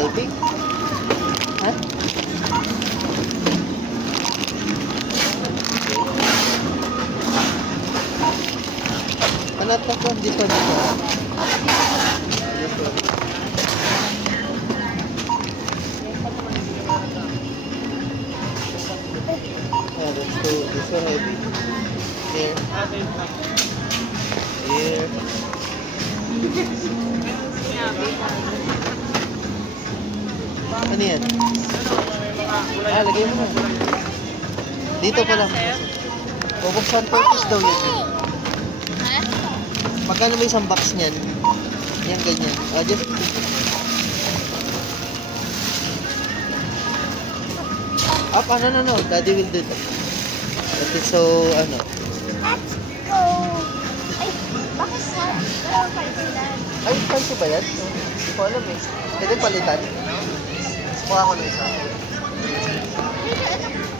heavy. Ha? Ano to po? This one, this one. This one. Yeah, that's two. This one heavy. Here. Here. Ano yan? Ah, lagay mo na. Dito pa lang. Bubuksan purpose daw yun. Magkano ba isang box niyan? Yan, ganyan. Oh, just... Up, no. Daddy will do that. That is so, ano. Let's go! Ay, bakit sa? Palitan. Ay, fancy ba yan? Hindi ko alam eh. Pwede palitan? Mukha ko na isa. Dito, ano?